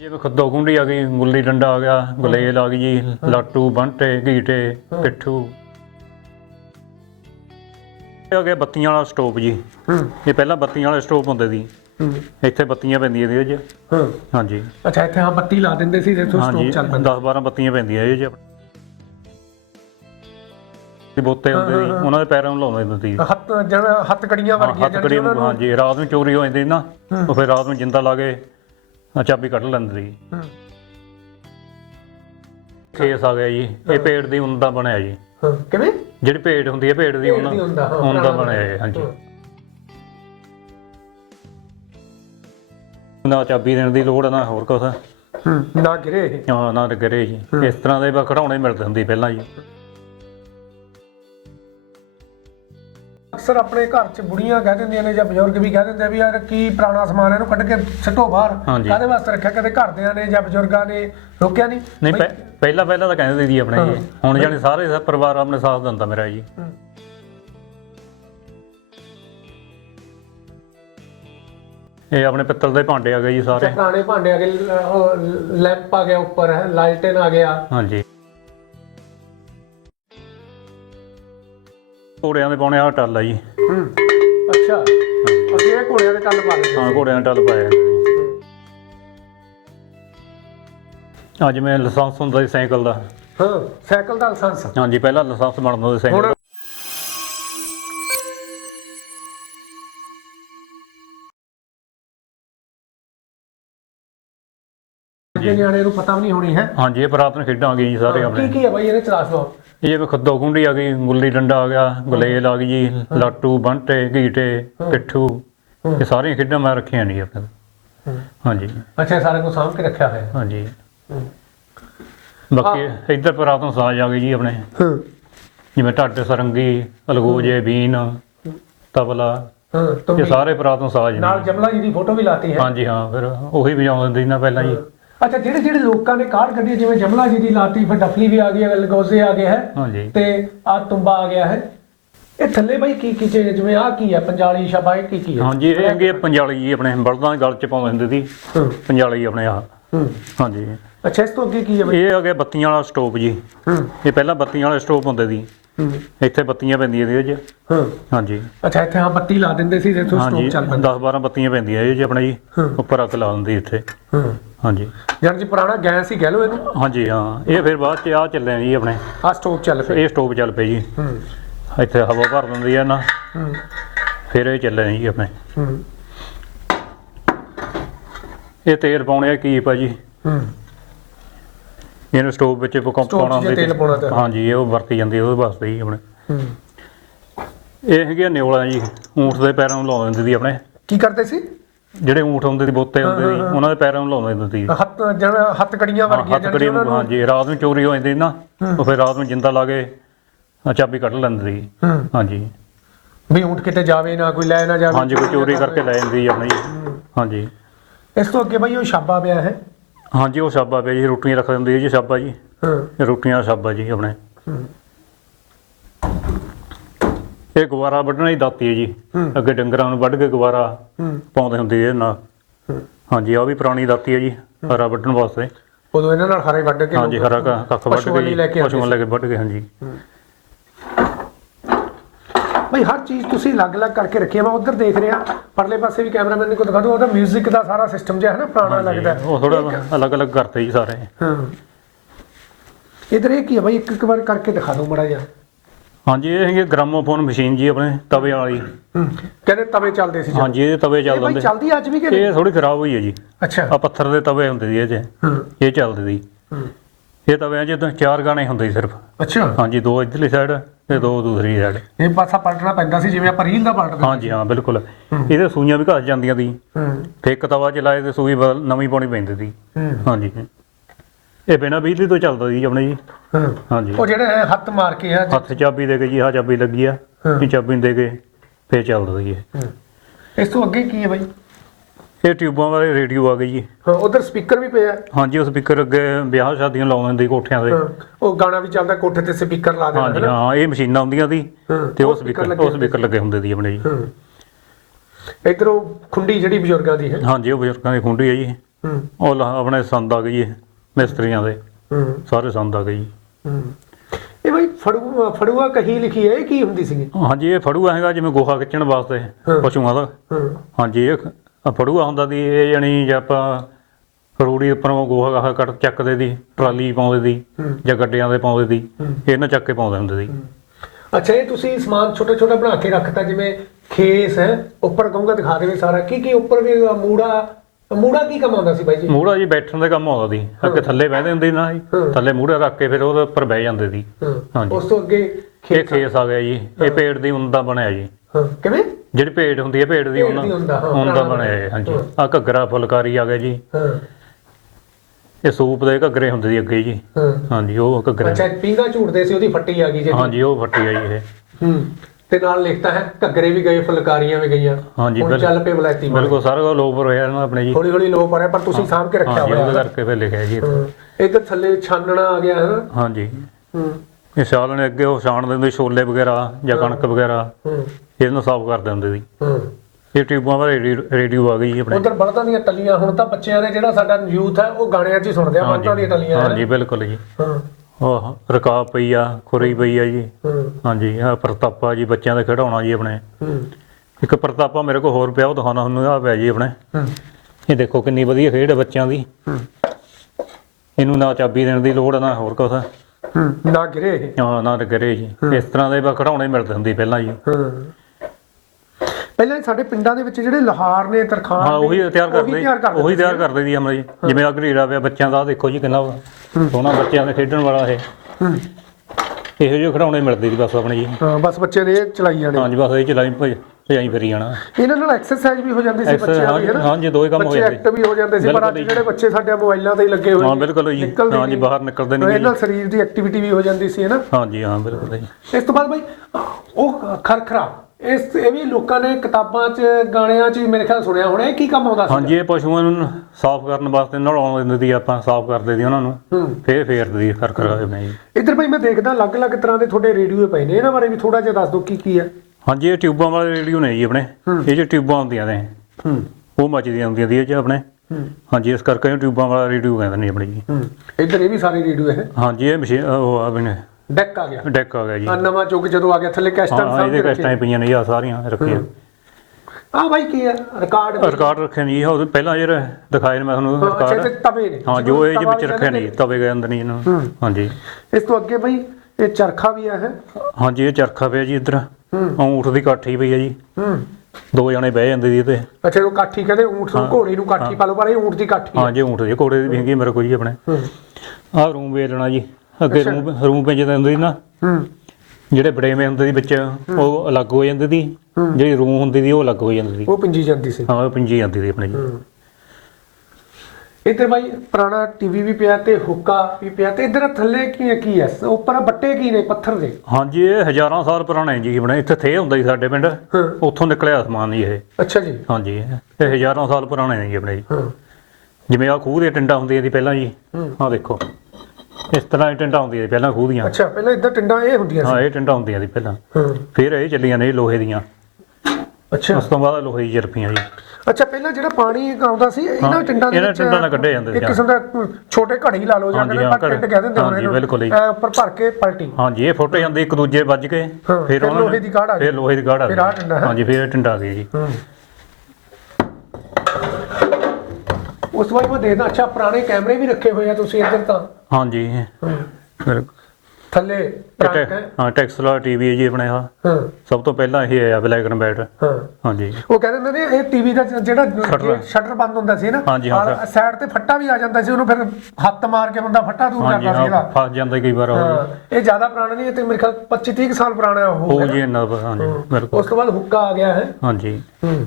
ਜਿਵੇਂ ਖੱਦੋ ਗੁੰਡੀ ਆ ਗਈ ਗੁੱਲੀ ਡੰਡਾ ਆ ਗਿਆ ਗੁਲੇਲ ਆ ਗਈ ਜੀ ਲਾਟੂ ਬੰਟੇ ਗੀਟੇ ਪਿੱਠੂ। ਇਹ ਆ ਗਿਆ ਬੱਤੀਆਂ ਵਾਲਾ ਸਟੋਪ ਜੀ। ਇਹ ਪਹਿਲਾਂ ਬੱਤੀਆਂ ਵਾਲੇ ਸਟੋਪ ਹੁੰਦੇ ਸੀ। ਇੱਥੇ ਬੱਤੀਆਂ ਪੈਂਦੀਆਂ ਸੀ ਇਹ 'ਚ ਹਾਂ। ਹਾਂਜੀ। ਅੱਛਾ ਇੱਥੇ ਹਾਂ ਬੱਤੀ ਲਾ ਦਿੰਦੇ ਸੀ ਤੇ ਇੱਥੋਂ ਹਾਂਜੀ ਸਟੋਪ ਚੱਲ ਪੈਂਦਾ 10 12 ਬੱਤੀਆਂ ਪੈਂਦੀਆਂ ਇਹ 'ਚ ਤੇ ਬੋਤੇ ਹੁੰਦੇ ਸੀ ਉਹਨਾਂ ਦੇ ਪੈਰਾਂ ਨੂੰ ਲਾਉਂਦੇ ਹੁੰਦੇ ਸੀ। ਹੱਥ ਜਿਵੇਂ ਹੱਥ ਕੜੀਆਂ ਵਰਗੀਆਂ ਹੱਥ ਕੜੀ ਨੂੰ ਹਾਂਜੀ ਰਾਤ ਨੂੰ ਚੋਰੀ ਹੋ ਜਾਂਦੀ ਨਾ ਉਹ ਫਿਰ ਰਾਤ ਨੂੰ ਜਿੰਦਾ ਲਾ ਕੇ ਆਹ ਚਾਬੀ ਕੱਢ ਲੈਂਦੇ ਸੀ। ਹੂੰ। ਕੇਸ ਆ ਗਿਆ ਜੀ। ਇਹ ਪੇੜ ਦੀ ਉੱਨ ਦਾ ਬਣਿਆ ਜੀ। ਹਾਂ ਕਿਵੇਂ? ਜਿਹੜੀ ਪੇੜ ਹੁੰਦੀ ਹੈ ਪੇੜ ਦੀ ਉੱਨ ਹਾਂ, ਉੱਨ ਦਾ ਬਣਿਆ ਹੈ ਹਾਂਜੀ। ਹਾਂ। ਨਾ ਚਾਬੀ ਦੇਣ ਦੀ ਲੋੜ ਨਾ ਹੋਰ ਕੁਛ। ਹੂੰ ਨਾ ਗਿਰੇ ਇਹ। ਹਾਂ ਨਾ ਗਰੇ ਜੀ। ਇਸ ਤਰ੍ਹਾਂ ਦੇ ਬਸ ਮਿਲਦੇ ਹੁੰਦੇ ਸੀ ਪਹਿਲਾਂ ਜੀ। ਅਕਸਰ ਆਪਣੇ ਘਰ 'ਚ ਬੁੜੀਆਂ ਕਹਿ ਦਿੰਦੀਆਂ ਨੇ ਜਾਂ ਬਜ਼ੁਰਗ ਵੀ ਕਹਿ ਦਿੰਦੇ ਆ ਵੀ ਯਾਰ ਕੀ ਪੁਰਾਣਾ ਸਮਾਨ ਹੈ, ਇਹਨੂੰ ਕੱਢ ਕੇ ਸੱਟੋ ਬਾਹਰ। ਹਾਂਜੀ। ਕਾਹਦੇ ਵਾਸਤੇ ਰੱਖਿਆ? ਕਦੇ ਘਰਦਿਆਂ ਨੇ ਜਾਂ ਬਜ਼ੁਰਗਾਂ ਨੇ ਰੋਕਿਆ ਨਹੀਂ? ਨਹੀਂ ਬਈ- ਪਹਿ- ਪਹਿਲਾਂ ਪਹਿਲਾਂ ਤਾਂ ਕਹਿੰਦੇ ਸੀ ਜੀ ਆਪਣੇ ਜੀ। ਹੁਣ ਜਾਨੀ ਸਾਰੇ ਸ- ਪਰਿਵਾਰ ਆਪਣੇ ਸਾਥ ਦਿੰਦਾ ਮੇਰਾ ਜੀ। ਇਹ ਆਪਣੇ ਪਿੱਤਲ ਦੇ ਭਾਂਡੇ ਆ ਗਏ ਜੀ ਸਾਰੇ। ਪੁਰਾਣੇ ਭਾਂਡੇ ਆ ਗਏ ਲ- ਉਹ ਲੈਂਪ ਆ ਗਿਆ ਉੱਪਰ ਹੈ ਲਾਲਟਨ ਆ ਗਿਆ। ਹਾਂਜੀ। ਘੋੜਿਆਂ ਦੇ ਪਾਉਣੇ ਆ ਟੱਲ ਆ ਜੀ। ਹੂੰ ਅੱਛਾ। ਅਸੀਂ ਇਹ ਘੋੜਿਆਂ ਦੇ ਕੱਲ ਪਾ ਹਾਂ ਘੋੜਿਆਂ ਦੇ ਟੱਲ ਪਾਏ ਜਾਂਦੇ ਜੀ ਅੱਜ ਮੈਂ ਲਾਇਸੈਂਸ ਹੁੰਦਾ ਸੀ ਸਾਈਕਲ ਦਾ। ਹਾਂ ਸਾਈਕਲ ਦਾ ਲਾਇਸੈਂਸ। ਹਾਂਜੀ ਪਹਿਲਾਂ ਲਾਇਸੈਂਸ ਬਣਦਾ ਸੀ ਸਾਈਕਲ ਦਾ। ਅੱਗੇ ਨਿਆਣੇ ਨੂੰ ਪਤਾ ਵੀ ਨਹੀਂ ਹੋਣੀ ਹੈ? ਹਾਂਜੀ ਇਹ ਪੁਰਾਤਨ ਖੇਡਾਂ ਆ ਗਈਆਂ ਜੀ ਸਾਰੇ ਕੀ ਆਪਣੇ। ਕੀ ਹੈ ਬਾਈ ਇਹਦੇ ਚ ਦੱਸ ਦਿਓ ਇਹ ਜਿਵੇਂ ਖੱਦੋ ਗੁੰਡੀ ਆ ਗਈ ਗੁੱਲੀ ਡੰਡਾ ਆ ਗਿਆ ਗੁਲੇਲ ਆ ਗਈ ਜੀ ਲਾਟੂ ਬੰਟੇ ਗੀਟੇ ਪਿੱਠੂ ਇਹ ਸਾਰੀਆਂ ਖੇਡਾਂ ਮੈਂ ਰੱਖੀਆਂ ਨਹੀਂ ਆਪਣੇ। ਹਾਂਜੀ। ਅੱਛਾ ਸਾਰੇ ਨੂੰ ਸਾਂਭ ਕੇ ਰੱਖਿਆ ਹੋਇਆ। ਹਾਂਜੀ। ਬਾਕੀ ਇੱਧਰ ਪੁਰਾਤਨ ਸਾਜ਼ ਆ ਗਈ ਜੀ ਆਪਣੇ। ਹਾਂ। ਜਿਵੇਂ ਢੱਡ ਸਰੰਗੀ ਅਲਗੋਜੇ ਬੀਨ ਤਬਲਾ ਹਾਂ ਇਹ ਤੁਮ ਸਾਰੇ ਪੁਰਾਤਨ ਸਾਜ਼ ਨੇ ਨਾਲ ਜਮਲਾ ਜੀ ਦੀ ਫੋਟੋ ਵੀ ਲਾਤੀ ਹੈ। ਹਾਂਜੀ ਹਾਂ ਫਿਰ ਉਹੀ ਵਜਾਉਂਦੇ ਸੀ ਨਾ ਪਹਿਲਾਂ ਜੀ। ਅੱਛਾ ਜਿਹੜੇ ਜਿਹੜੇ ਲੋਕਾਂ ਨੇ ਕਾਰ ਕੱਢੀ ਜਿਵੇਂ ਜਮਲਾ ਜੀ ਦੀ ਲਾਤੀ ਫਿਰ ਡਫਲੀ ਵੀ ਆ ਗਈ ਹੈ ਲਗੋਜ਼ੇ ਆ ਗਏ ਹੈ। ਹਾਂਜੀ। ਤੇ ਆ ਤੁੰਬਾ ਆ ਗਿਆ ਹੈ। ਇਹ ਥੱਲੇ ਬਾਈ ਕੀ ਕੀ ਚੀਜ਼? ਜਿਵੇਂ ਆ ਕੀ ਹੈ ਪੰਜਾਲੀ ਛਪਾ ਇਹ ਕੀ ਕੀ ਹੈ? ਹਾਂਜੀ ਇਹ ਆ ਪੰਜਾਲੀ ਜੀ ਆਪਣੇ ਬਲਦਾਂ ਦੇ ਗਲ ਚ ਪਾਉਂਦੇ ਹੁੰਦੇ ਸੀ। ਹੂੰ। ਪੰਜਾਲੀ ਆਪਣੇ ਆ ਹੂੰ। ਹਾਂਜੀ। ਅੱਛਾ ਇਸ ਤੋਂ ਅੱਗੇ ਕੀ ਹੈ ਬਾਈ? ਇਹ ਆ ਗਿਆ ਬੱਤੀਆਂ ਵਾਲਾ ਸਟੋਪ ਜੀ। ਹੂੰ। ਇਹ ਪਹਿਲਾਂ ਬੱਤੀਆਂ ਵਾਲੇ ਸਟੋਪ ਹੁੰਦੇ ਸੀ। ਹੂੰ। ਇੱਥੇ ਬੱਤੀਆਂ ਪੈਂਦੀਆਂ ਸੀ ਇਹ 'ਚ ਹਾਂ। ਹਾਂਜੀ। ਅੱਛਾ ਇੱਥੇ ਹਾਂ ਬੱਤੀ ਲਾ ਦਿੰਦੇ ਸੀ ਇੱਥੋਂ ਹਾਂਜੀ ਸਟੋਪ ਚੱਲ ਪੈਂਦਾ। 10 12 ਬੱਤੀਆਂ ਪੈਂਦੀਆਂ ਇਹ 'ਚ ਆਪਣੇ ਜੀ। ਹਾਂ। ਉੱਪਰ ਅੱਗ ਲਾ ਦਿੰਦੀ ਇੱਥੇ। ਹਾਂ। ਹਾਂਜੀ। ਜਨ ਜੀ ਪੁਰਾਣਾ ਗੈਸ ਹੀ ਕਹਿ ਲਓ ਇਹਨੂੰ। ਹਾਂਜੀ ਹਾਂ। ਇਹ ਫਿਰ ਬਾਅਦ 'ਚ ਆ ਚੱਲੇ ਆ ਜੀ ਆਪਣੇ। ਆ ਸਟੋਪ ਚੱਲ ਪਿਆ। ਇਹ ਸਟੋਪ ਚੱਲ ਪਏ ਜੀ। ਹੂੰ। ਇੱਥੇ ਹਵਾ ਭਰ ਦਿੰਦੀ ਆ ਨਾ। ਹੂੰ। ਫਿਰ ਇਹ ਚੱਲੇ ਆ ਜੀ ਆਪਣੇ। ਹੂੰ। ਇਹ ਤੇਲ ਪਾਉਣੇ ਆ ਕੀ ਪਾ ਜੀ ਹੂੰ। ਇਹਨੂੰ ਸਟੋਪ ਵਿੱਚ ਪਕਾ- ਸਟੋਵ 'ਚ ਜੇ ਤੇਲ ਪਾਉਣਾ ਤਾਂ। ਹਾਂਜੀ ਇਹ ਉਹ ਵਰਤੀ ਜਾਂਦੀ ਆ ਉਹਦੇ ਵਾਸਤੇ ਹੀ ਆਪਣੇ। ਹੂੰ। ਇਹ ਹੈਗੇ ਨਿਉਲਾ ਜੀ ਊਂਠ ਦੇ ਪੈਰਾਂ ਨੂੰ ਲਾਉਂਦੇ ਹੁੰਦੇ ਸੀ ਆਪਣੇ। ਕੀ ਕਰਦੇ ਸੀ? ਜਿਹੜੇ ਊਂਠ ਹੁੰਦੇ ਸੀ ਬੋਤੇ ਹੁੰਦੇ ਸੀ ਉਹਨਾਂ ਦੇ ਪੈਰਾਂ ਨੂੰ ਲਾਉਂਦੇ ਹੁੰਦੇ ਸੀ। ਹੱਥ ਜਿਵੇਂ ਹੱਥ ਕੜੀਆਂ ਵਰਗੀਆਂ ਹੱਥ ਕੜੀ ਨੂੰ ਹਾਂਜੀ ਰਾਤ ਨੂੰ ਚੋਰੀ ਹੋ ਜਾਂਦੀ ਨਾ ਉਹ ਫਿਰ ਰਾਤ ਨੂੰ ਜਿੰਦਾ ਲਾ ਕੇ ਚਾਬੀ ਕੱਢ ਲੈਂਦੇ ਸੀ। ਹੂੰ। ਹਾਂਜੀ। ਵੀ ਊਂਠ ਕਿਤੇ ਜਾਵੇ ਨਾ ਕੋਈ ਲੈ ਨਾ ਜਾਵੇ। ਹਾਂਜੀ ਕੋਈ ਚੋਰੀ ਕਰਕੇ ਲੈ ਜਾਂਦੀ ਆਪਣੀ। ਜੀ। ਹਾਂਜੀ। ਇਸ ਤੋਂ ਅੱਗੇ ਬਾਈ ਉਹ ਛਾਬਾ ਪਿਆ ਹੈ। ਹਾਂਜੀ ਉਹ ਸਾਬਾ ਪਿਆ ਜੀ ਰੋਟੀਆਂ ਰੱਖ ਦਿੰਦੀ ਜੀ ਸਾਬਾ ਜੀ। ਹਾਂ। ਰੋਟੀਆਂ ਸਾਬਾ ਜੀ ਆਪਣੇ। ਹੂੰ। ਇਹ ਗਵਾਰਾ ਵੱਢਣਾ ਹੀ ਦਾਤੀ ਹੈ ਜੀ। ਅੱਗੇ ਡੰਗਰਾਂ ਨੂੰ ਵੱਢ ਕੇ ਗਵਾਰਾ ਹੂੰ। ਪਾਉਂਦੇ ਹੁੰਦੇ ਇਹ ਨਾਲ। ਹਾਂਜੀ ਆ ਵੀ ਪੁਰਾਣੀ ਦਾਤੀ ਹੈ ਜੀ ਹਰਾ ਵੱਢਣ ਵਾਸਤੇ। ਉਦੋਂ ਇਹਨਾਂ ਨਾਲ ਹਰੇ ਵੱਢ ਕੇ ਹਾਂਜੀ ਹਰਾ ਕ- ਕੱਖ ਵੱਢ ਕੇ ਕੇ ਪਸ਼ੂਆਂ ਲੈ ਕੇ ਵੱਢ ਕੇ ਹਾਂਜੀ। ਬਈ ਹਰ ਚੀਜ਼ ਤੁਸੀਂ ਅਲੱਗ-ਅਲੱਗ ਕਰਕੇ ਰੱਖੀ ਮੈਂ ਉਧਰ ਦੇਖ ਰਿਹਾ ਪਰਲੇ ਪਾਸੇ ਵੀ ਕੈਮਰਾਮੈਨ ਨੂੰ ਦਿਖਾ ਦਿਓ ਉਹਦਾ 뮤직 ਦਾ ਸਾਰਾ ਸਿਸਟਮ ਜਿਹਾ ਹੈ ਨਾ ਪੁਰਾਣਾ ਲੱਗਦਾ। ਉਹ ਥੋੜਾ ਅਲੱਗ-ਅਲੱਗ ਕਰਤੇ ਜੀ ਸਾਰੇ। ਹਾਂ। ਇਧਰ ਇਹ ਕੀ ਹੈ ਬਈ ਇੱਕ ਇੱਕ ਵਾਰ ਕਰਕੇ ਦਿਖਾ ਦਿਓ ਮੜਾ ਜਿਹਾ। ਹਾਂਜੀ ਇਹ ਹੈਗੀ ਗ੍ਰਾਮੋਫੋਨ ਮਸ਼ੀਨ ਜੀ ਆਪਣੇ ਤਵੇ ਵਾਲੀ। ਕਹਿੰਦੇ ਤਵੇ ਚੱਲਦੇ ਸੀ। ਹਾਂਜੀ ਇਹ ਤਵੇ ਚੱਲਦੇ ਹੁੰਦੇ। ਚੱਲਦੀ ਅੱਜ ਵੀ ਕਿ ਇਹ ਥੋੜੀ ਖਰਾਬ ਹੋਈ ਹੈ ਜੀ। ਅੱਛਾ। ਆ ਪੱਥਰ ਦੇ ਤਵੇ ਹੁੰਦੇ ਸੀ ਇਹ 'ਚ। ਇਹ ਚੱਲਦੇ ਸੀ। ਇਹ ਤਵਿਆਂ 'ਚ ਚਾਰ ਗਾਣੇ ਹੁੰਦੇ ਸੀ ਸਿਰਫ। ਅੱਛਾ। ਹਾਂਜੀ ਦੋ ਇੱਧਰਲੀ ਸਾਈਡ ਤੇ ਦੋ ਦੂਸਰੀ ਸਾਈਡ ਇਹ ਪਾਸਾ ਪਲਟਣਾ ਪੈਂਦਾ ਸੀ ਜਿਵੇਂ ਆਪਾਂ ਰੀਲ ਦਾ ਪਲਟਦੇ ਹਾਂਜੀ ਹਾਂ ਬਿਲਕੁਲ। ਇਹਦੇ ਸੂਈਆਂ ਵੀ ਘਸ ਜਾਂਦੀਆਂ ਸੀ। ਤੇ ਇੱਕ ਤਵਾ ਚਲਾਏ ਤੇ ਸੂਈ ਨਵੀਂ ਪਾਉਣੀ ਪੈਂਦੀ ਸੀ। ਹਾਂਜੀ। ਇਹ ਬਿਨਾਂ ਬਿਜਲੀ ਤੋਂ ਚੱਲਦਾ ਸੀ ਆਪਣੇ ਜੀ। ਹਾਂ। ਹਾਂਜੀ। ਉਹ ਜਿਹੜੇ ਹੱਥ ਮਾਰ ਕੇ ਆ ਹੱਥ ਚਾਬੀ ਦੇ ਕੇ ਜੀ ਆਹ ਚਾਬੀ ਲੱਗੀ ਆ। ਹਾਂ। ਇਹ ਚਾਬੀ ਦੇ ਕੇ ਫੇਰ ਚੱਲਦਾ ਸੀ ਇਹ। ਹਾਂ। ਇਸ ਤੋਂ ਅੱਗੇ ਕੀ ਹੈ ਬਾਈ? ਇਹ ਟਿਊਬਾਂ ਵਾਲੇ ਰੇਡੀਓ ਆ ਗਏ ਜੀ। ਹਾਂ ਉਧਰ ਸਪੀਕਰ ਵੀ ਪਿਆ। ਹੈ। ਹਾਂਜੀ ਉਹ ਸਪੀਕਰ ਅੱਗੇ ਵਿਆਹ ਸ਼ਾਦੀਆਂ ਲਾਉਂਦੇ ਹੁੰਦੇ ਸੀ ਕੋਠਿਆਂ ਦੇ। ਹਾਂ ਉਹ ਗਾਣਾ ਵੀ ਚੱਲਦਾ ਕੋਠੇ ਤੇ ਸਪੀਕਰ ਲਾ ਦੇਣਾ ਹਾਂਜੀ ਹੈ ਹਾਂ ਇਹ ਮਸ਼ੀਨਾਂ ਹੁੰਦੀਆਂ ਹਾਂ, ਤੇ ਉਹ ਸਪੀਕਰ ਉਹ ਸਪੀਕਰ ਲੱਗੇ ਹੁੰਦੇ ਸੀ ਆਪਣੇ ਜੀ। ਹਾਂ। ਇਧਰ ਖੁੰਡੀ ਜਿਹੜੀ ਬਜ਼ੁਰਗਾਂ ਦੀ ਹੈ। ਹਾਂਜੀ ਉਹ ਬਜ਼ੁਰਗਾਂ ਦੀ ਖੁੰਡੀ ਹੈ ਜੀ। ਹੂੰ। ਉਹ ਆਪਣੇ ਸੰਦ ਆ ਗਏ ਜੀ। ਮਿਸਤਰੀਆਂ ਦੇ। ਹੂੰ। ਸਾਰੇ ਸੰਦ ਆ ਹੂੰ। ਇਹ ਬਈ ਫੜੂ ਫੜੂਆ ਕਹੀ ਲਿਖੀ ਹੈ ਇਹ ਕੀ ਹੁੰਦੀ ਸੀਗੀ? ਹਾਂਜੀ ਇਹ ਫੜੂਆ ਹੈਗਾ ਜਿਵੇਂ ਗੋਹਾ ਖਿੱਚਣ ਵਾਸਤੇ। ਪਸ਼ੂਆਂ ਦਾ। ਹੂੰ। ਹਾਂਜੀ ਇਹ ਖ- ਫੜੂਆ ਹੁੰਦਾ ਦੀ ਇਹ ਜਣੀ ਜੇ ਆਪਾਂ ਰੂੜੀ ਉੱਪਰੋਂ ਗੋਹਾ ਗਾਹਾ ਕੱਟ ਚੱਕਦੇ ਦੀ ਟਰਾਲੀ ਪਾਉਂਦੇ ਦੀ ਹੂੰ। ਜਾਂ ਗੱਡਿਆਂ ਦੇ ਪਾਉਂਦੇ ਦੀ। ਇਹਨਾਂ ਚੱਕ ਕੇ ਪਾਉਂਦੇ ਹੁੰਦੇ ਸੀ। ਅੱਛਾ ਇਹ ਤੁਸੀਂ ਸਮਾਨ ਛੋਟਾ ਛੋਟਾ ਬਣਾ ਕੇ ਰੱਖਤਾ ਜਿਵੇਂ ਖੇਸ ਹੈ ਉੱਪਰ ਕਹੂੰਗਾ ਦਿਖਾ ਦੇਵੇ ਸਾਰਾ। ਕੀ ਕੀ ਉੱਪਰ ਵੀ ਮੂੜਾ ਮੂੜਾ ਕੀ ਕੰਮ ਆਉਂਦਾ ਸੀ ਬਾਈ ਜੀ? ਮੂੜਾ ਜੀ ਬੈਠਣ ਦਾ ਕੰਮ ਆਉਂਦਾ ਸੀ। ਅੱਗੇ ਥੱਲੇ ਬਹਿੰਦੇ ਹੁੰਦੇ ਨਾ ਜੀ। ਥੱਲੇ ਮੂੜਾ ਰੱਖ ਕੇ ਫਿਰ ਉਹਦੇ ਉੱਪਰ ਬਹਿ ਜਾਂਦੇ ਸੀ। ਹਾਂਜੀ। ਉਸ ਤੋਂ ਅੱਗੇ ਇਹ ਖੇਸ ਆ ਗਿਆ ਜੀ। ਇਹ ਪੇੜ ਦੀ ਉੱਨ ਦਾ ਬਣਿਆ ਜੀ। ਕਿਵੇਂ? ਜਿਹੜੀ ਭੇਡ ਹੁੰਦੀ ਹੈ ਭੇਡ ਦੀ ਭੇਡ ਉੱਨ ਦੀ ਉੱਨ ਦਾ, ਹਾਂ, ਉੱਨ ਦਾ ਪੁਰਾਣਾ ਬਣਿਆ ਹੈ ਹਾਂਜੀ। ਆ ਘੱਗਰਾ ਫੁਲਕਾਰੀ ਆ ਗਿਆ ਜੀ। ਇਹ ਸੂਪ ਦੇ ਘੱਗਰੇ ਹੁੰਦੇ ਸੀ ਅੱਗੇ ਜੀ। ਹਾਂਜੀ ਉਹ ਘੱਗਰੇ। ਅੱਛਾ ਪਿੰਗਾ ਝੂਟਦੇ ਸੀ ਉਹਦੀ ਫੱਟੀ ਆ ਗਈ ਜਿਹੜੀ। ਹਾਂਜੀ ਉਹ ਫੱਟੀ ਆ ਜੀ ਇਹ। ਹੂੰ। ਤੇ ਨਾਲ ਲਿਖਤਾ ਹੈ ਘੱਗਰੇ ਵੀ ਗਏ ਫੁਲਕਾਰੀਆਂ ਵੀ ਗਈਆਂ। ਹਾਂਜੀ, ਹੁਣ ਚੱਲ ਪਏ ਬਲੈਤੀ ਬਿਲਕੁਲ ਸਾਰਾ ਲੋਪ ਹੋਇਆ ਨਾ ਆਪਣੇ ਜੀ। ਹੌਲੀ ਹੌਲੀ ਲੋਪ ਆ ਰਿਹਾ ਪਰ ਤੁਸੀਂ ਸਾਂਭ ਕੇ ਰੱਖਿਆ ਹੋਇਆ ਕਰਕੇ ਫਿਰ ਲਿਖਿਆ ਜੀ। ਹਾਂ। ਇੱਧਰ ਥੱਲੇ ਛਾਨਣਾ ਆ ਗਿਆ ਹੈ ਨਾ? ਹਾਂਜੀ। ਹੂੰ। ਇਹ ਛਾਲ ਨੇ ਅੱਗੇ ਉਹ ਛਾਣ ਦਿੰਦੇ ਛੋਲੇ ਵਗੈਰਾ ਜਾਂ ਕਣਕ ਵਗੈਰਾ ਹੂੰ। ਇਹਨੂੰ ਸਾਫ਼ ਕਰਦੇ ਹੁੰਦੇ ਸੀ। ਹੂੰ। ਇਹ ਟਿਊਬਾਂ ਵਾਲੇ ਰੇਡੀਓ ਆ ਗਈ ਜੀ ਆਪਣੇ। ਉਧਰ ਬਲਦਾਂ ਦੀਆਂ ਟੱਲੀਆਂ ਹੁਣ ਤਾਂ ਬੱਚਿਆਂ ਨੇ ਜਿਹੜਾ ਸਾਡਾ ਯੂਥ ਹੈ ਉਹ ਗਾਣਿਆਂ 'ਚ ਹੀ ਸੁਣਦੇ ਆ ਬਲਦਾਂ ਦੀਆਂ ਟੱਲੀਆਂ ਹਾਂਜੀ ਬਿਲਕੁਲ ਜੀ। ਹਾਂ। ਉਹ ਰਕਾਬ ਪਈ ਆ ਖੁਰੀ ਪਈ ਆ ਜੀ। ਹੂੰ। ਹਾਂਜੀ ਆ ਪ੍ਰਤਾਪਾ ਜੀ ਬੱਚਿਆਂ ਦੇ ਖਿਡਾਉਣਾ ਜੀ ਆਪਣੇ। ਹੂੰ। ਇੱਕ ਪ੍ਰਤਾਪਾ ਮੇਰੇ ਕੋਲ ਹੋਰ ਪਿਆ ਉਹ ਦਿਖਾਉਣਾ ਤੁਹਾਨੂੰ ਆ ਪਿਆ ਜੀ ਆਪਣੇ। ਹੂੰ। ਇਹ ਦੇਖੋ ਕਿੰਨੀ ਵਧੀਆ ਖੇਡ ਹੈ ਬੱਚਿਆਂ ਦੀ। ਹੂੰ। ਇਹਨੂੰ ਨਾ ਚਾਬੀ ਦੇਣ ਦੀ ਲੋੜ ਨਾ ਹੋਰ ਕੁਛ। ਹੂੰ ਨਾ ਗਿਰੇ ਇਹ। ਹਾਂ ਨਾ ਗਰੇ ਜੀ। ਇਸ ਤਰ੍ਹਾਂ ਦੇ ਬਾ ਖਿਡਾਉਣੇ ਮਿਲਦੇ ਹੁੰਦੇ ਪਹਿਲਾਂ ਜੀ। ਹਾਂ। ਪਹਿਲਾਂ ਸਾਡੇ ਪਿੰਡਾਂ ਦੇ ਵਿੱਚ ਜਿਹੜੇ ਲੋਹਾਰ ਨੇ ਤਰਖਾਨ ਹਾਂ ਉਹੀ ਤਿਆਰ ਕਰਦੇ ਉਹੀ। ਤਿਆਰ ਕਰਦੇ ਜੀ। ਹਮਰਾ ਜਿਵੇਂ ਆ ਘੜੀੜਾ ਪਿਆ ਬੱਚਿਆਂ ਦਾ ਦੇਖੋ ਜੀ ਕਿੰਨਾ ਸੋਹਣਾ ਬੱਚਿਆਂ ਦੇ ਖੇਡਣ ਵਾਲਾ ਇਹ। ਇਹੋ ਜਿਹੇ ਖਿਡਾਉਣੇ ਮਿਲਦੇ ਸੀ ਬਸ ਆਪਣੇ ਜੀ। ਹਾਂ ਬਸ ਬੱਚੇ ਨੇ ਇਹ ਚਲਾਈ ਜਾਣੇ। ਹਾਂਜੀ ਬਸ ਇਹ ਚਲਾਈ ਭਜ ਭਜਾਈ ਫਿਰੀ ਜਾਣਾ। ਇਹਨਾਂ ਨਾਲ ਐਕਸਰਸਾਈਜ਼ ਵੀ ਹੋ ਜਾਂਦੀ ਸੀ ਬੱਚਿਆਂ ਦੀ ਹੈ ਹਾਂਜੀ, ਨਾ ਹਾਂਜੀ, ਦੋਵੇਂ ਕੰਮ ਹੋ ਬੱਚੇ ਜਾਂਦੇ। ਐਕਟਿਵ ਵੀ ਹੋ ਜਾਂਦੇ ਸੀ ਪਰ ਅੱਜ। ਜਿਹੜੇ ਬੱਚੇ ਸਾਡੇ ਮੋਬਾਈਲਾਂ ਤੇ ਹੀ ਲੱਗੇ ਹੋਏ ਹਾਂ ਬਿਲਕੁਲ ਜੀ। ਹਾਂਜੀ। ਬਾਹਰ ਨਿਕਲਦੇ ਇਹਨਾਂ ਨਹੀਂ ਨਾਲ ਸਰੀਰ ਦੀ ਐਕਟੀਵਿਟੀ ਵੀ ਹੋ ਜਾਂਦੀ ਸੀ ਹੈ ਨਾ ਹਾਂਜੀ ਹਾਂ ਬਿਲਕੁਲ ਜੀ। ਇਸ ਤੋਂ ਬਾਅਦ ਬਾਈ ਉਹ ਖਰਖਰਾ ਇਸ ਇਹ ਵੀ ਲੋਕਾਂ ਨੇ ਕਿਤਾਬਾਂ 'ਚ ਗਾਣਿਆਂ 'ਚ ਮੇਰੇ ਖਿਆਲ ਸੁਣਿਆ ਹੋਣਾ ਇਹ ਕੀ ਕੰਮ ਆਉਂਦਾ ਸੀ? ਹਾਂਜੀ ਇਹ ਪਸ਼ੂਆਂ ਨੂੰ ਸਾਫ਼ ਕਰਨ ਵਾਸਤੇ ਨਲਾਉਣ ਦਿੰਦੇ ਸੀ ਆਪਾਂ ਸਾਫ਼ ਕਰਦੇ ਸੀ ਉਹਨਾਂ ਨੂੰ। ਫੇਰ ਫੇਰਦੇ ਕਰ ਕਰ ਮੈਂ ਇੱਧਰ ਭਾਈ ਮੈਂ ਦੇਖਦਾ ਅਲੱਗ-ਅਲੱਗ ਤਰ੍ਹਾਂ ਦੇ ਤੁਹਾਡੇ ਰੇਡੀਓ ਪਏ ਨੇ ਇਹਨਾਂ ਬਾਰੇ ਵੀ ਥੋੜਾ ਜਿਹਾ ਦੱਸ ਦਿਓ ਕੀ ਕੀ ਹੈ ਹਾਂਜੀ ਇਹ ਟਿਊਬਾਂ ਵਾਲੇ ਰੇਡੀਓ ਨੇ ਜੀ ਆਪਣੇ। ਇਹ ਜੇ ਟਿਊਬਾਂ ਹੁੰਦੀਆਂ ਨੇ। ਹੂੰ। ਉਹ ਮੱਚਦੀਆਂ ਹੁੰਦੀਆਂ ਸੀ ਇਹ ਚ ਆਪਣੇ। ਹਾਂਜੀ ਇਸ ਕਰਕੇ ਇਹ ਟਿਊਬਾਂ ਵਾਲਾ ਰੇਡੀਓ ਕਹਿੰਦੇ ਨੇ ਆਪਣੇ ਜੀ। ਇੱਧਰ ਇਹ ਵੀ ਸਾਰੇ ਰੇਡੀਓ ਹੈ ਹਾਂਜੀ ਇਹ ਮਸ਼ੀਨ ਉਹ ਆ ਬਣੇ ਡੈਕ ਆ ਗਿਆ। ਡੈਕ ਆ ਗਿਆ ਜੀ। ਆ ਨਵਾਂ ਚੁੱਕ ਜਦੋਂ ਆ ਗਿਆ ਥੱਲੇ ਕੈਸਟਾਂ ਹਾਂ ਸਾਹਮਣੇ ਇਹਦੇ ਕਸਟਾਂ ਪਈਆਂ ਨੇ ਆਹ ਸਾਰੀਆਂ ਰੱਖੀਆਂ। ਆ ਬਾਈ ਕੀ ਹੈ ਰਿਕਾਰਡ ਰਿਕਾਰਡ ਰੱਖੇ ਨੇ ਜੀ ਉਹ ਪਹਿਲਾਂ ਜਿਹੜੇ ਦਿਖਾਏ ਨੇ ਮੈਂ ਤੁਹਾਨੂੰ ਅੱਛਾ ਰਿਕਾਰਡ। ਤੇ ਤਵੇ ਨੇ। ਹਾਂ ਜੋ ਇਹ ਵਿੱਚ ਵੀ ਰੱਖੇ ਨੇ ਕਹਿੰਦੇ ਜੀ ਤਵੇ ਗਏ ਅੰਦਰ ਨਹੀਂ ਇਹਨਾਂ ਹੂੰ। ਹਾਂਜੀ। ਇਸ ਤੋਂ ਅੱਗੇ ਬਈ ਇਹ ਚਰਖਾ ਵੀ ਹੈ ਹੈ ਹਾਂਜੀ ਇਹ ਚਰਖਾ ਪਿਆ ਜੀ ਇੱਧਰ। ਹੂੰ। ਊਠ ਦੀ ਕਾਠੀ ਪਈ ਹੈ ਜੀ। ਹੂੰ। ਦੋ ਜਣੇ ਬਹਿ ਜਾਂਦੇ ਸੀ ਇਹਤੇ ਅੱਛਾ ਉਹ ਕਾਠੀ ਕਹਿੰਦੇ ਊਂਠ ਨੂੰ ਘੋੜੇ ਨੂੰ ਕਾਠੀ ਪਾ ਲਓ ਪਰ ਇਹ ਊਂਠ ਦੀ ਕਾਠੀ ਹੈ ਹਾਂ ਜੀ ਊਠ ਦੀ ਘੋੜੇ ਦੀ ਵੀ ਹੈਗੀ ਮੇਰੇ ਕੋਲ ਜੀ ਆਪਣੇ। ਹੂੰ। ਆਹ ਰੂਮ ਵੇਲਣਾ ਜੀ। ਅੱਗੇ ਰੂਮ ਰੂਮ ਪੈਂਜਦੇ ਹੁੰਦੇ ਸੀ ਨਾ। ਹੂੰ। ਜਿਹੜੇ ਬੜੇਵੇਂ ਹੁੰਦੇ ਸੀ ਵਿੱਚ ਉਹ ਅਲੱਗ ਹੋ ਜਾਂਦੇ ਸੀ। ਜਿਹੜੀ ਰੂਮ ਹੁੰਦੀ ਸੀ ਉਹ ਅਲੱਗ ਹੋ ਜਾਂਦੀ ਸੀ। ਉਹ ਪਿੰਜੀ ਜਾਂਦੀ ਸੀ। ਹਾਂ ਉਹ ਪਿੰਜੀ ਜਾਂਦੀ ਸੀ ਆਪਣੇ ਜੀ। ਹੂੰ। ਇੱਧਰ ਬਾਈ ਪੁਰਾਣਾ ਟੀਵੀ ਵੀ ਪਿਆ ਤੇ ਹੁੱਕਾ ਵੀ ਪਿਆ ਤੇ ਇੱਧਰ ਥੱਲੇ ਕੀ ਹੈ ਕੀ ਹੈ? ਉੱਪਰ ਬੱਟੇ ਕੀ ਨੇ ਪੱਥਰ ਦੇ? ਹਾਂਜੀ ਇਹ ਹਜ਼ਾਰਾਂ ਸਾਲ ਪੁਰਾਣੇ ਜੀ ਆਪਣੇ। ਇੱਥੇ ਥੇ ਹੁੰਦਾ ਸੀ ਸਾਡੇ ਪਿੰਡ। ਹਾਂ। ਉੱਥੋਂ ਨਿਕਲਿਆ ਸਮਾਨ ਜੀ ਇਹ। ਅੱਛਾ ਜੀ। ਹਾਂਜੀ ਇਹ ਹਜ਼ਾਰਾਂ ਸਾਲ ਪੁਰਾਣੇ ਨੇ ਜੀ ਆਪਣੇ ਜੀ। ਹਾਂ। ਜਿਵੇਂ ਆ ਖੂਹ ਦੀਆਂ ਟਿੰਡਾਂ ਹੁੰਦੀਆਂ ਸੀ ਪਹਿਲਾਂ ਜੀ। ਹੂੰ। ਆਹ ਦੇਖੋ। ਇਸ ਤਰ੍ਹਾਂ ਇਹ ਟਿੰਡਾਂ ਹੁੰਦੀਆਂ ਸੀ ਪਹਿਲਾਂ ਖੂਹ ਦੀਆਂ। ਅੱਛਾ ਪਹਿਲਾਂ ਇੱਧਰ ਟਿੰਡਾਂ ਇਹ ਹੁੰਦੀਆਂ ਸੀ? ਹਾਂ ਇਹ ਟਿੰਡਾਂ ਹੁੰਦੀਆਂ ਸੀ ਪਹਿਲਾਂ। ਹਾਂ। ਫਿਰ ਇਹ ਚੱਲੀਆਂ ਨੇ ਲੋਹੇ ਦੀਆਂ। ਅੱਛਾ। ਉਸ ਤੋਂ ਬਾਅਦ ਲੋਹੇ ਦੀ ਜਰਫੀਆਂ ਜੀ ਅੱਛਾ ਪਹਿਲਾਂ ਜਿਹੜਾ ਪਾਣੀ ਆਉਂਦਾ ਸੀ ਇਹਨਾਂ ਟਿੰਡਾਂ ਦੇ ਇਹਨਾਂ ਵਿੱਚ ਟਿੰਡਾਂ ਨਾਲ ਕੱਢੇ ਜਾਂਦੇ ਸੀ, ਇੱਕ ਕਿਸਮ ਦਾ ਛੋਟੇ ਘੜੀ ਲਾ ਲਓ ਜਾਂ ਹਾਂਜੀ, ਕਹਿੰਦੇ ਹਾਂ, ਟਿੰਡ ਘੜੇ। ਕਹਿ ਦਿੰਦੇ ਹਾਂਜੀ, ਬਿਲਕੁਲ। ਐਂ ਉੱਪਰ ਭਰ ਕੇ ਪਲਟੀ। ਹਾਂਜੀ ਇਹ ਫੋਟੋ ਜਾਂਦੇ ਇੱਕ ਦੂਜੇ ਵੱਜ ਕੇ ਫਿਰ ਉਹਨਾਂ ਲੋਹੇ ਦੀ ਕਾਢ ਆ ਗਈ। ਫਿਰ ਲੋਹੇ ਦੀ ਕਾਢ ਆ ਫਿਰ ਗਈ। ਆਹ ਟਿੰਡਾ ਹੈ। ਹਾਂਜੀ ਫਿਰ ਇਹ ਟਿੰਡਾ ਆ ਗਈ ਜੀ। ਹੂੰ। ਉਸ ਤੋਂ ਬਾਅਦ ਮੈਂ ਦੇਖਦਾ ਅੱਛਾ ਪੁਰਾਣੇ ਕੈਮਰੇ ਵੀ ਰੱਖੇ ਹੋਏ ਆ ਤੁਸੀਂ ਇੱਧਰ ਤਾਂ। ਹਾਂਜੀ। ਹੂੰ। ਥੱਲੇ ਇਹ ਪੁਰਾਣੇ ਟੈ- ਹਾਂ ਟੈਕਸਲਾ ਟੀਵੀ ਹੈ ਜੀ ਆਪਣੇ ਆ ਹਾਂ। ਸਭ ਤੋਂ ਪਹਿਲਾਂ ਇਹ ਹੈ ਬਲੈਕ ਐਂਡ ਵਾਈਟ ਹਾਂ। ਹਾਂਜੀ। ਉਹ ਕਹਿੰਦੇ ਹੁੰਦੇ ਨੇ ਇਹ ਟੀਵੀ ਦਾ ਜਿਹੜਾ। ਸ਼ਟਰ ਬੰਦ ਹੁੰਦਾ ਸੀ ਨਾ ਹਾਂ, ਸਾਈਡ ਤੇ ਫੱਟਾ ਵੀ ਆ ਜਾਂਦਾ ਸੀ ਉਹਨੂੰ ਫਿਰ ਹੱਥ ਮਾਰ ਕੇ ਬੰਦਾ ਫੱਟਾ ਦੂਰ ਕਰਦਾ ਸੀ ਹਾਂ ਇਹਦਾ ਫਸ ਜਾਂਦਾ ਕਈ ਵਾਰ ਉਹ। ਹਾਂ ਇਹ ਜ਼ਿਆਦਾ ਪੁਰਾਣਾ ਨਹੀਂ ਹੈ ਤੇ ਮੇਰੇ ਖਿਆਲ 25 30 ਸਾਲ ਪੁਰਾਣਾ ਉਹ ਹੈ ਜੀ ਇੰਨਾ ਹਾਂਜੀ ਬਿਲਕੁਲ। ਉਸ ਤੋਂ ਬਾਅਦ ਹੁੱਕਾ ਆ ਗਿਆ ਹੈ। ਹਾਂਜੀ। ਹੂੰ।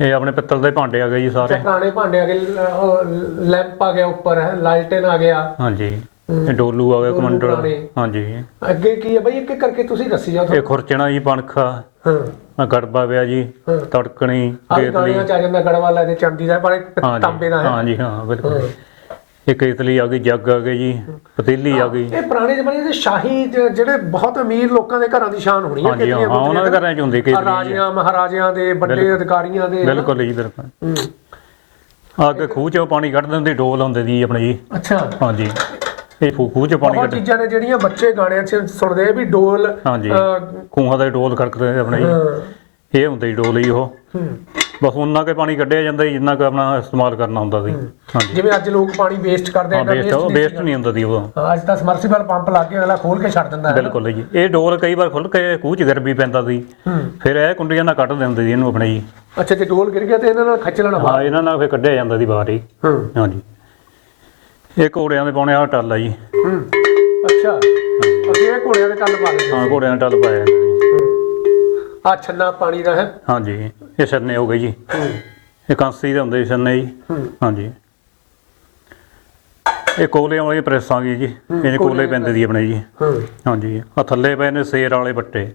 ਇਹ ਆਪਣੇ ਪਿੱਤਲ ਦੇ ਭਾਂਡੇ ਆ ਗਏ ਜੀ ਸਾਰੇ। ਪੁਰਾਣੇ ਭਾਂਡੇ ਆ ਗਏ ਲ- ਉਹ ਲੈਂਪ ਆ ਗਿਆ ਉੱਪਰ ਹੈ ਲਾਲਟੇਨ ਆ ਗਿਆ। ਹਾਂਜੀ। ਇਹ ਡੋਲੂ ਆ ਗਿਆ ਡੋਲੂ ਕਮੰਡਲ। ਪੁਰਾਣੇ। ਹਾਂਜੀ। ਅੱਗੇ ਕੀ ਹੈ ਬਈ ਇੱਕ ਇੱਕ ਕਰਕੇ ਤੁਸੀਂ ਦੱਸੀ ਜਾਓ ਇਹ ਖੁਰਚਣਾ ਜੀ ਪਣਖਾ। ਹਾਂ। ਆ ਗੜਬਾ ਪਿਆ ਜੀ ਹਾਂ। ਤੜਕਣੀ ਆਹ ਕੇਤਲੀ ਗਾਣਿਆਂ ਚ ਆ ਜਾਂਦਾ ਗੜਵਾਲਾ ਦੇ ਚਾਂਦੀ ਦਾ ਪਰ ਇੱਕ ਹਾਂਜੀ। ਤਾਂਬੇ ਦਾ ਹੈ। ਹਾਂਜੀ ਹਾਂ ਬਿਲਕੁਲ। ਹਾਂ। ਇਹ ਕੇਤਲੀ ਆ ਗਈ ਜੱਗ ਆ ਗਈ ਜੀ ਪਤੀਲੀ ਆ ਗਈ। ਇਹ ਪੁਰਾਣੇ ਜ਼ਮਾਨੇ ਦੇ ਸ਼ਾਹੀ ਜ- ਜਿਹੜੇ ਬਹੁਤ ਅਮੀਰ ਲੋਕਾਂ ਦੇ ਘਰਾਂ ਦੀ ਸ਼ਾਨ ਹੋਣੀ ਹੈ ਹਾਂਜੀ ਹਾਂ ਉਹਨਾਂ ਦੇ ਘਰਾਂ ਚ ਹੁੰਦੀ ਕੇਤਲੀ ਜੀ। ਰਾਜਿਆਂ ਮਹਾਰਾਜਿਆਂ ਦੇ ਵੱਡੇ ਅਧਿਕਾਰੀਆਂ ਦੇ ਬਿਲਕੁਲ ਜੀ ਬਿਲਕੁਲ। ਹੂੰ। ਆ ਕੇ ਖੂਹ ਚੋਂ ਪਾਣੀ ਕੱਢਦੇ ਹੁੰਦੇ ਡੋਲ ਹੁੰਦੇ ਦੀ ਆਪਣੇ ਜੀ। ਅੱਛਾ। ਹਾਂਜੀ। ਇਹ ਖੂਹ ਖੂਹ ਚੋਂ ਪਾਣੀ ਬਹੁਤ ਕੱਢ ਚੀਜ਼ਾਂ ਨੇ ਜਿਹੜੀਆਂ ਬੱਚੇ ਗਾਣਿਆਂ 'ਚ ਸੁਣਦੇ ਆ ਵੀ ਡੋਲ ਹਾਂਜੀ। ਅਹ, ਖੂਹਾਂ ਦੇ ਡੋਲ ਖੜਕਦੇ ਆਪਣੇ ਜੀ। ਇਹ ਹੁੰਦੇ ਜੀ ਡੋਲ ਜੀ ਉਹ। ਹੂੰ। ਬਸ ਉਹਨਾਂ ਕੇ ਪਾਣੀ ਕੱਢਿਆ ਜਾਂਦਾ ਜੀ ਜਿੰਨਾ ਕੁ ਆਪਣਾ ਇਸਤੇਮਾਲ ਕਰਨਾ ਹੁੰਦਾ ਸੀ। ਹਾਂਜੀ। ਜਿਵੇਂ ਅੱਜ ਲੋਕ ਪਾਣੀ ਵੇਸਟ ਕਰਦੇ ਆ ਹਾਂ ਵੇਸਟ ਉਹ ਵੇਸਟ। ਨਹੀਂ ਹੁੰਦਾ ਸੀ ਉਦੋਂ ਹਾਂ, ਅੱਜ ਤਾਂ ਸਮਰਸੀਬਲ ਪੰਪ ਲਾ ਕੇ ਅਗਲਾ ਖੋਲ ਕੇ ਛੱਡ ਦਿੰਦਾ ਹੈ। ਬਿਲਕੁਲ ਜੀ। ਇਹ ਡੋਲ ਕਈ ਵਾਰ ਖੁੱਲ ਕੇ ਖੂਹ ਚ ਗਿਰ ਵੀ ਪੈਂਦਾ ਸੀ। ਫਿਰ ਇਹ ਕੁੰਡੀਆਂ ਨਾਲ ਕੱਢ ਦਿੰਦੇ ਸੀ ਇਹਨੂੰ ਆਪਣੇ ਜੀ। ਅੱਛਾ ਜੇ ਡੋਲ ਗਿਰ ਗਿਆ ਤੇ ਇਹਨਾਂ ਨਾਲ ਖੱਚ ਲੈਣਾ ਹਾਂ ਇਹਨਾਂ ਨਾਲ ਫਿਰ ਕੱਢਿਆ ਜਾਂਦਾ ਸੀ ਬਾਹਰ ਹੀ। ਹਾਂਜੀ। ਇਹ ਘੋੜਿਆਂ ਦੇ ਪਾਉਣੇ ਆ ਟੱਲ ਆ ਜੀ। ਹੂੰ। ਅੱਛਾ। ਅੱਗੇ ਇਹ ਘੋੜਿਆਂ ਦੇ ਟੱਲ ਪਾ ਦਿੰਦੇ ਹਾਂ ਘੋੜਿਆਂ ਦੇ ਟੱਲ ਪਾਇਆ ਆ। ਛੰਨਾ ਪਾਣੀ ਦਾ ਹੈ। ਹਾਂਜੀ। ਇਹ ਛੰਨੇ ਹੋ ਗਏ ਜੀ। ਇਹ ਕਾਂਸੀ ਦੇ ਹੁੰਦੇ ਸੀ ਛੰਨੇ ਜੀ। ਹਾਂਜੀ। ਇਹ ਕੋਲੇ ਵਾਲੀ ਪ੍ਰੈਸ ਆ ਗਈ ਜੀ ਇਹਨੇ ਕੋਲੇ ਕੋਲੇ ਪੈਂਦੇ ਸੀ ਆਪਣੇ ਜੀ। ਹਾਂਜੀ। ਆ ਥੱਲੇ ਪਏ ਨੇ ਸੇਰ ਵਾਲੇ ਬੱਟੇ।